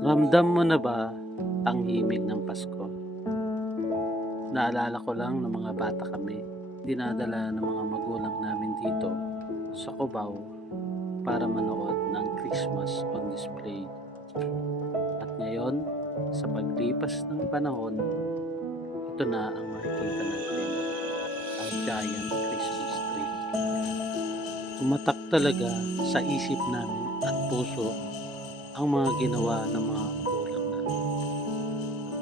Ramdam mo na ba ang himig ng Pasko? Naalala ko lang ng mga bata kami, dinadala ng mga magulang namin dito sa Cubao para manood ng Christmas on display. At ngayon, sa paglipas ng panahon, ito na ang makikita natin, ang giant Christmas tree. Tumatak talaga sa isip namin at puso ang mga ginawa ng mga magulang namin.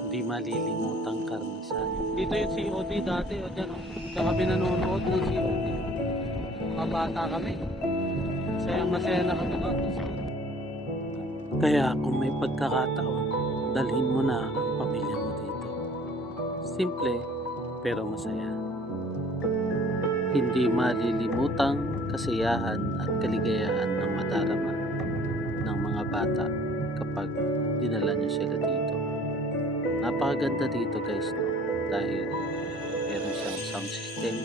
Hindi malilimutang karanasan. Dito yung COD dati, o dyan, o. Saan kami nanonood ng COD. Mga bata kami. Masaya na kami doon. Kaya kung may pagkakataon, dalhin mo na ang pamilya mo dito. Simple, pero masaya. Hindi malilimutang kasiyahan at kaligayahan ng madarama ng mga bata kapag dinala niyo sila dito. Napakaganda dito guys, no? Dahil meron siyang sound system,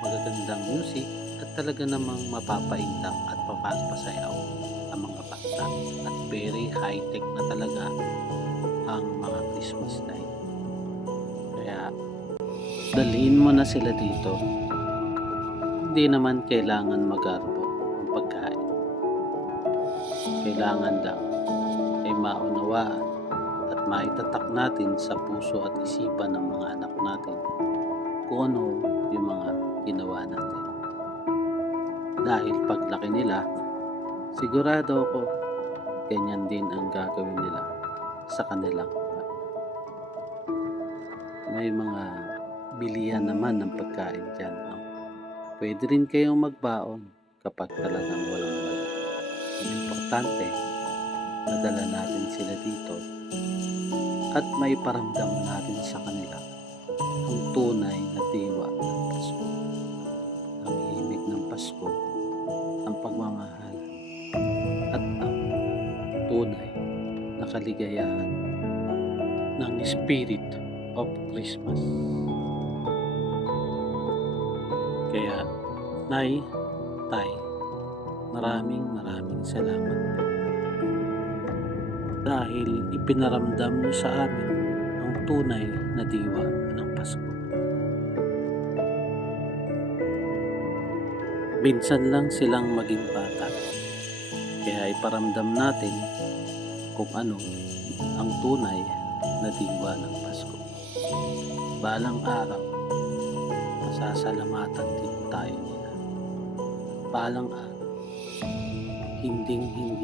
magagandang music, at talaga namang mapapaintang at papagpasayaw ang mga bata. At very high-tech na talaga ang mga Christmas night. Kaya dalhin mo na sila dito. Hindi naman kailangan magarbo ang pagkain. Kailangan lang ay maunawaan at maitatak natin sa puso at isipan ng mga anak natin kung ano yung mga ginawa natin. Dahil paglaki nila, sigurado ako ganyan din ang gagawin nila sa kanilang mga. May mga bilihan naman ng pagkain dyan, no? Pwede rin kayong magbaon kapag talagang walang-wala. Ang importante, madala natin sila dito at maiparamdam natin sa kanila ang tunay na diwa ng Pasko. Ang himig ng Pasko, ang pagmamahal, at ang tunay na kaligayahan ng Spirit of Christmas. Kaya, Nay, Tay, maraming salamat po. Dahil ipinaramdam niyo sa amin ang tunay na diwa ng Pasko. Minsan lang silang maging bata, kaya iparamdam natin kung ano ang tunay na diwa ng Pasko. Balang araw, pasasalamatan din tayo nila. Balang araw, hinding-hindi